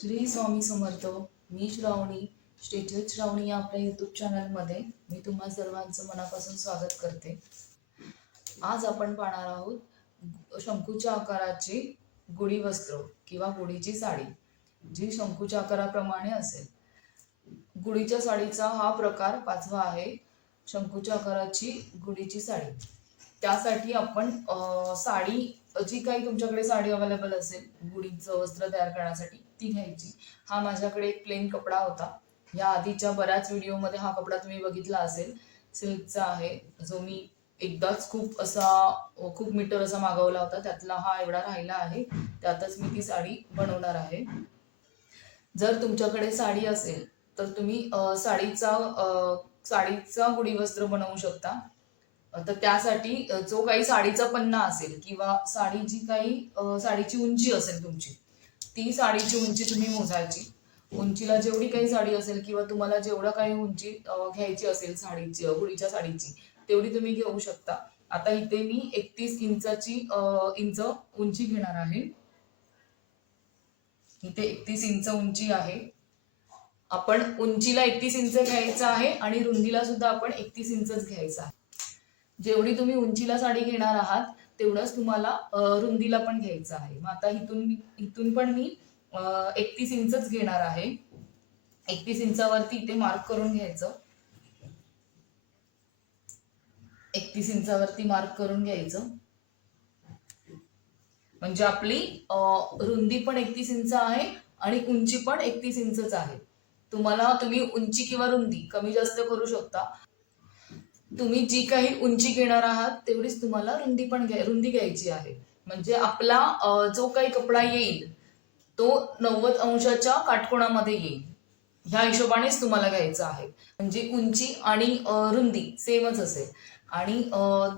श्री स्वामी समर्थ. मी श्रावणी, stretcher श्रावणी या आपल्या YouTube चॅनलमध्ये मी तुम्हा सर्वांचं मनापासून स्वागत करते. आज आपण पाहणार आहोत शंकूच्या आकाराची गुढी वस्त्र किंवा गुढीची साडी, जी शंकूच्या आकाराप्रमाणे असेल. गुढीच्या साडीचा हा प्रकार 5वा आहे, शंकूच्या आकाराची गुढीची साडी. त्यासाठी आपण साडी, जी काही तुमच्याकडे साडी अवेलेबल असेल गुढीचं वस्त्र तयार करण्यासाठी, ती घ्यायची. हा माझ्याकडे एक प्लेन कपडा होता. या आधीच्या बऱ्याच व्हिडिओमध्ये हा कपडा तुम्ही बघितला असेल. सिल्कचा आहे, जो मी एकदाच खूप मीटर असा मागवला होता. त्यातला हा एवढा राहिला आहे. त्यातच मी ती साडी बनवणार आहे. जर तुमच्याकडे साडी असेल तर तुम्ही साडीचा गुढी वस्त्र बनवू शकता. तर त्यासाठी जो काही साडीचा पन्ना असेल किंवा साडीची उंची असेल तुमची, ती साडीची उंची तुम्ही मोजायची. उंचीला जेवढी काही साडी असेल किंवा तुम्हाला जेवढा काही उंची घ्यायची असेल साडीची, गुढीच्या साडीची, तेवढी तुम्ही घेऊ शकता. आता इथे मी 31 इंच उंची घेणार आहे. इथे 31 इंच उंची आहे. आपण उंचीला 31 इंच घ्यायचं आहे आणि रुंदीला सुद्धा आपण 31 इंचच घ्यायचं आहे. जेवढी तुम्ही उंचीला साडी घेणार आहात तेवढंच तुम्हाला रुंदीला पण घ्यायचं आहे. मग आता इथून पण मी 31 इंचच घेणार आहे. 31 इंचावरती इथे मार्क करून घ्यायचं. 31 इंचावरती मार्क करून घ्यायचं. म्हणजे आपली रुंदी पण 31 इंच आहे आणि उंची पण 31 इंचच आहे. तुम्ही उंची किंवा रुंदी कमी जास्त करू शकता. तुम्ही जी काही उंची घेणार आहात तेवढीच तुम्हाला रुंदी घ्यायची आहे. म्हणजे आपला जो काही कपडा येईल तो 90 अंशाच्या काटकोनामध्ये येईल. ह्या हिशोबानेच तुम्हाला घ्यायचं आहे. म्हणजे उंची आणि रुंदी सेमच असेल. आणि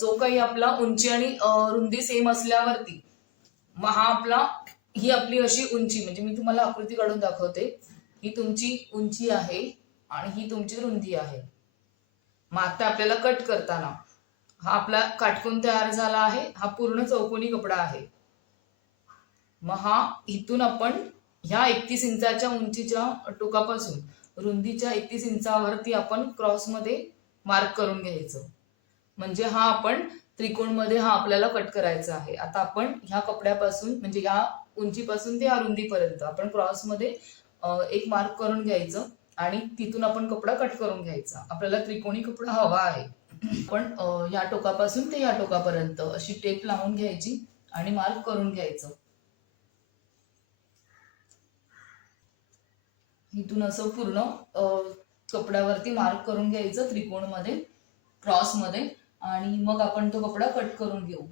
जो काही आपला उंची आणि रुंदी सेम असल्यावरती ही आपली अशी उंची, म्हणजे मी तुम्हाला आकृती काढून दाखवते. ही तुमची उंची आहे आणि ही तुमची रुंदी आहे. मग आता आपल्याला कट करताना हा आपला काटकोन तयार झाला आहे. हा पूर्ण चौकोनी कपडा आहे. मग इथून आपण ह्या 31 इंचाच्या उंचीच्या टोकापासून रुंदीच्या 31 इंचावरती आपण क्रॉस मध्ये मार्क करून घ्यायचं. म्हणजे आपण त्रिकोणमध्ये आपल्याला कट करायचा आहे. आता आपण ह्या कपड्यापासून, म्हणजे ह्या उंचीपासून ते ह्या रुंदीपर्यंत आपण क्रॉस मध्ये एक मार्क करून घ्यायचं आणि तिथून आपण कपडा कट करून घ्यायचा. आपल्याला त्रिकोणी कपडा हवा आहे. पण या टोकापासून ते या टोकापर्यंत अशी टेप लावून घ्यायची आणि मार्क करून घ्यायचं. इथून असं पूर्ण कपड्यावरती मार्क करून घ्यायचं त्रिकोणमध्ये, क्रॉस मध्ये, आणि मग आपण तो कपडा कट करून घेऊ.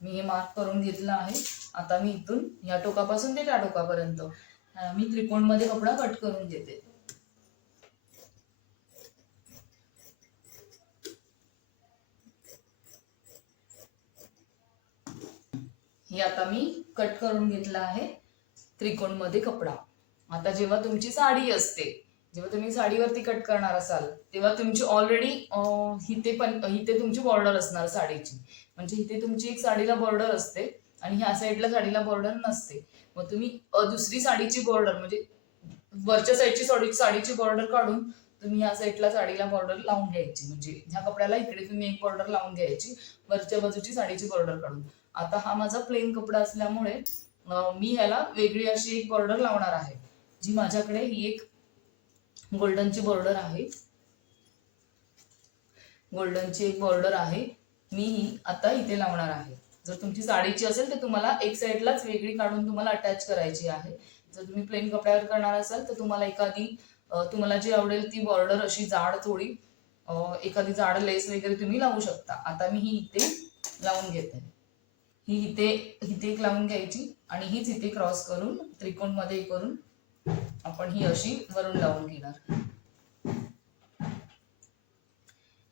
मी हे मार्क करून घेतला आहे. आता मी इथून या टोकापासून ते त्या टोकापर्यंत मी त्रिकोणमध्ये कपडा कट करून घेते. हे आता मी कट करून घेतला आहे त्रिकोणमध्ये कपडा. आता जेव्हा तुमची साडी असते, जेव्हा तुम्ही साडीवरती कट करणार असाल तेव्हा तुमची ऑलरेडी इथे तुमची बॉर्डर असणार साडीची. म्हणजे इथे तुमची एक साडीला बॉर्डर असते आणि ह्या साईडला साडीला बॉर्डर नसते. मग तुम्ही दुसरी साडीची बॉर्डर, म्हणजे वरच्या साईडची साडीची बॉर्डर काढून तुम्ही ह्या साईडला साडीला बॉर्डर लावून घ्यायची. म्हणजे ह्या कपड्याला इकडे तुम्ही एक बॉर्डर लावून घ्यायची, वरच्या बाजूची साडीची बॉर्डर काढून. आता हा माझा प्लेन कपडा असल्यामुळे मी ह्याला वेगळी अशी एक बॉर्डर लावणार आहे. जी माझ्याकडे ही एक गोल्डनची बॉर्डर आहे. गोल्डनची एक बॉर्डर आहे. मी ही आता इथे लावणार आहे. जर तुमची साडीची असेल तर तुम्हाला एक साईडलाच वेगळी काढून तुम्हाला अटॅच करायची आहे. जर तुम्ही प्लेन कपड्यावर करणार असाल तर तुम्हाला जी आवडेल ती बॉर्डर अशी जाड, थोडी एखादी जाड लेस वगैरे तुम्ही लावू शकता. आता मी ही इथे लावून घेते. ही इथे एक लावून घ्यायची आणि हीच इथे क्रॉस करून त्रिकोणमध्ये करून आपण ही अशी वरून लावून घेणार.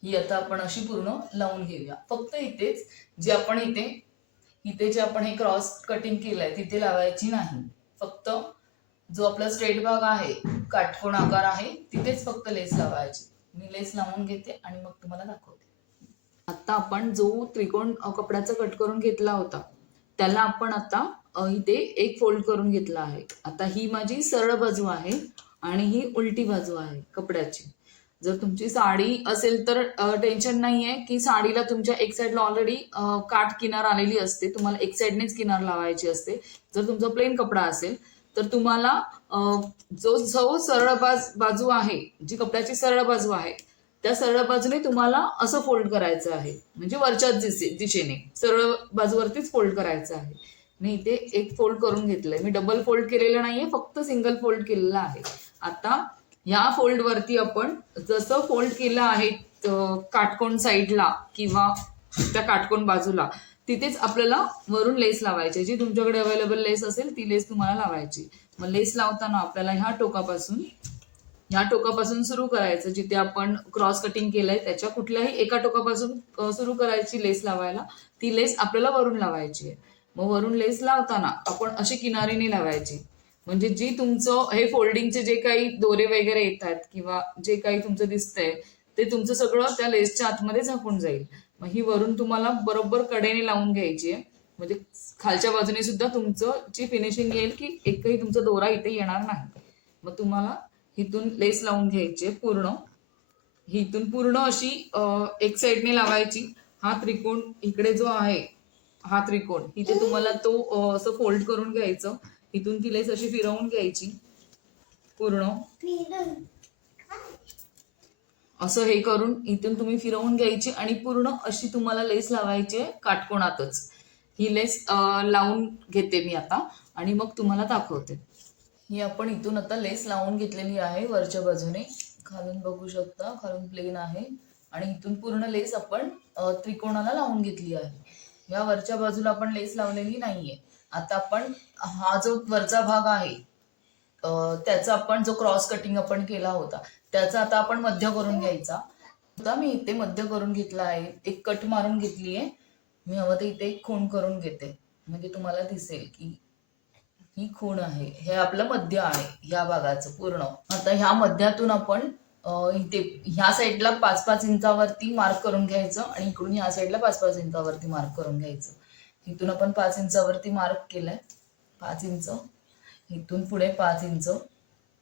ही आता आपण अशी पूर्ण लावून घेऊया. फक्त इथे जे आपण हे क्रॉस कटिंग केलंय तिथे लावायची नाही. फक्त जो आपला स्ट्रेट भाग आहे, काटकोन आकार आहे, तिथेच फक्त लेस लावायची. मी लेस लावून घेते आणि मग तुम्हाला दाखवते. आता आपण जो त्रिकोण कपड्याचा कट करून घेतला होता त्याला आपण आता इथे एक फोल्ड करून घेतला आहे. आता ही माझी सरळ बाजू आहे आणि ही उलटी बाजू आहे कपड्याची. जर तुमची साडी असेल तर टेन्शन नाहीये की साडीला तुमच्या एक साईडला ऑलरेडी काठ किनार आलेली असते, तुम्हाला एक साईडनेच किनार लावायची असते. जर तुमचा प्लेन कपडा असेल तर तुम्हाला जो जो सरळ बाजू आहे, जी कपड्याची सरळ बाजू आहे, त्या सरळ बाजूने तुम्हाला असं फोल्ड करायचं आहे, म्हणजे वरच्या दिशेने सरळ बाजूवरतीच फोल्ड करायचं आहे. मी इथे एक फोल्ड करून घेतलंय, मी डबल फोल्ड केलेलं नाहीये, फक्त सिंगल फोल्ड केलेलं आहे. आता या फोल्ड वरती आपण जसं फोल्ड केलं आहे काटकोन साईडला किंवा त्या काटकोन बाजूला, तिथेच आपल्याला वरून लेस लावायची. जी तुमच्याकडे अवेलेबल लेस असेल ती लेस तुम्हाला लावायची. मग लेस लावताना आपल्याला ह्या टोकापासून सुरू करायचं, जिथे आपण क्रॉस कटिंग केलंय त्याच्या कुठल्याही एका टोकापासून सुरू करायची लेस लावायला. ती लेस आपल्याला वरून लावायची आहे. मग वरून लेस लावताना आपण अशी किनारीने लावायची, म्हणजे जी तुमचं हे फोल्डिंगचे जे काही दोरे वगैरे येतात किंवा जे काही तुमचं दिसतंय ते तुमचं सगळं त्या लेसच्या आतमध्ये झाकून जाईल. मग ही वरून तुम्हाला बरोबर कडेने लावून घ्यायची आहे, म्हणजे खालच्या बाजूने सुद्धा तुमचं जी फिनिशिंग येईल की एकही तुमचा दोरा इथे येणार नाही. मग तुम्हाला इथून लेस लावून घ्यायची पूर्ण, इथून पूर्ण अशी एक साईडने लावायची. हा त्रिकोण इकडे जो आहे, हा त्रिकोण इथे तुम्हाला तो असं फोल्ड करून घ्यायचं. इथून ती लेस अशी फिरवून घ्यायची पूर्ण असं हे करून इथून तुम्ही फिरवून घ्यायची आणि पूर्ण अशी तुम्हाला लेस लावायची आहे काटकोणातच. ही लेस लावून घेते मी आता आणि मग तुम्हाला दाखवते. ही आपण इथून आता लेस लावून घेतलेली आहे वरच्या बाजूने. खालून बघू शकता, खालून प्लेन आहे आणि इथून पूर्ण लेस आपण त्रिकोणाला लावून घेतली आहे. या वरच्या बाजूला आपण लेस लावलेली नाहीये. आता आपण हा जो वरचा भाग आहे त्याचा आपण जो क्रॉस कटिंग आपण केला होता त्याचा आता आपण मध्य करून घ्यायचा. आता मी इथे मध्य करून घेतला आहे, एक कट मारून घेतली आहे. मी हवं तर इथे एक खूण करून घेते, म्हणजे तुम्हाला दिसेल की ही खूण आहे, हे आपलं मध्य आहे ह्या भागाचं पूर्ण. आता ह्या मध्यातून आपण इथे ह्या साईडला 5-5 इंचावरती मार्क करून घ्यायचं आणि इकडून ह्या साईडला 5-5 इंचावरती मार्क करून घ्यायचं. इथून आपण 5 इंचावरती मार्क केलाय, 5 इंच. इथून पुढे 5 इंच.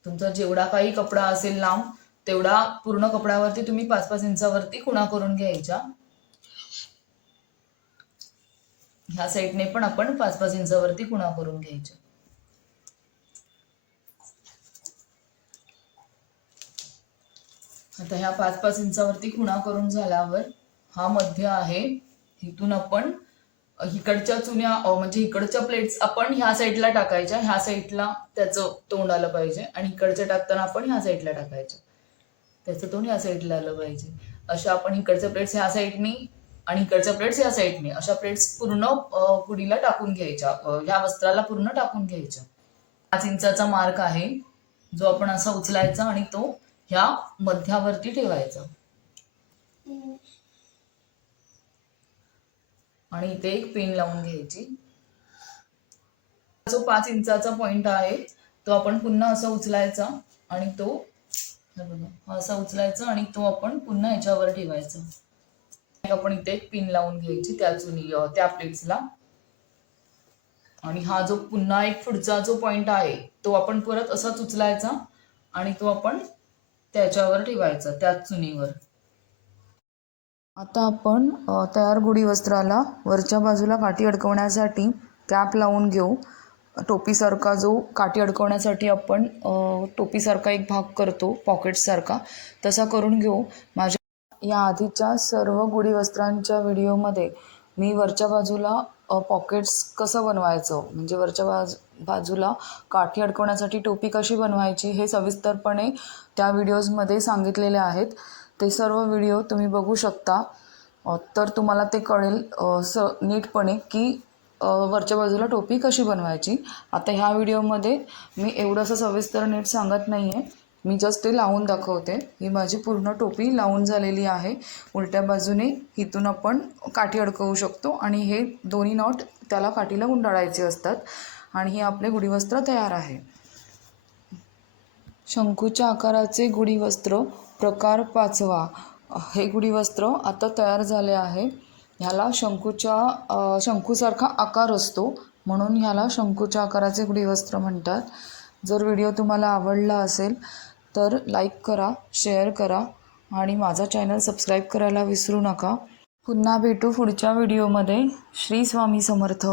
तुमचा जेवढा काही कपडा असेल लांब तेवढा पूर्ण कपड्यावरती तुम्ही 5-5 इंचावरती खुणा करून घ्यायच्या. ह्या साईडने पण आपण 5-5 इंचावरती खुणा करून घ्यायच्या. आता ह्या 5-5 इंचावरती खुणा करून झाल्यावर हा मध्य आहे. इथून आपण इकडच्या चुन्या म्हणजे इकडच्या प्लेट्स आपण ह्या साईडला टाकायच्या, ह्या साईडला त्याचं तोंड आलं पाहिजे आणि इकडच्या टाकताना आपण ह्या साईडला टाकायच्या, त्याचं तोंड ह्या साईडला आलं पाहिजे. अशा आपण इकडच्या प्लेट्स ह्या साईडनी आणि इकडच्या प्लेट्स ह्या साईडने अशा प्लेट्स पूर्ण गुढीला टाकून घ्यायच्या, ह्या वस्त्राला पूर्ण टाकून घ्यायच्या. 5 इंचाचा मार्क आहे जो आपण असा उचलायचा आणि तो ह्या मध्यावरती ठेवायचा आणि इथे एक पिन लावून घ्यायची. जो 5 इंचाचा पॉइंट आहे तो आपण पुन्हा असा उचलायचा आणि तो असा उचलायचा आणि तो आपण पुन्हा ह्याच्यावर ठेवायचा. आपण इथे एक पिन लावून घ्यायची त्या प्लेट्सला आणि हा जो पुन्हा एक पुढचा जो पॉइंट आहे तो आपण परत असाच उचलायचा आणि तो आपण त्याच्यावर ठेवायचा, त्याच चुनीवर. आता आपण तयार गुढी वस्त्राला वरच्या बाजूला काठी अडकवण्यासाठी कॅप लावून घेऊ. टोपीसारखा जो काठी अडकवण्यासाठी आपण टोपीसारखा एक भाग करतो पॉकेट्ससारखा, तसा करून घेऊ. माझ्या या आधीच्या सर्व गुढी वस्त्रांच्या व्हिडिओमध्ये मी वरच्या बाजूला पॉकेट्स कसं बनवायचं, म्हणजे वरच्या बाजूला काठी अडकवण्यासाठी टोपी कशी बनवायची हे सविस्तरपणे त्या व्हिडिओजमध्ये सांगितलेले आहेत. ते सर्व व्हिडिओ तुम्ही बघू शकता, तर तुम्हाला ते कळेल नीटपणे की वरच्या बाजूला टोपी कशी बनवायची. आता ह्या व्हिडिओमध्ये मी एवढंसं सविस्तर नीट सांगत नाही आहे, मी जस्ट ते लावून दाखवते. ही माझी पूर्ण टोपी लावून झालेली आहे. उलट्या बाजूने इथून आपण काठी अडकवू शकतो आणि हे दोन्ही नॉट त्याला काठीला गुंडाळायचे असतात आणि हे आपले गुढी वस्त्र तयार आहे. शंकूच्या आकाराचे गुढी वस्त्र प्रकार 5वा. हे गुढी वस्त्र आता तयार झाले आहे. ह्याला शंकूसारखा आकार असतो म्हणून ह्याला शंकूच्या आकाराचे गुढीवस्त्र म्हणतात. जर व्हिडिओ तुम्हाला आवडला असेल तर लाईक करा, शेअर करा आणि माझा चॅनल सबस्क्राईब करायला विसरू नका. पुन्हा भेटू पुढच्या व्हिडिओमध्ये. श्री स्वामी समर्थ.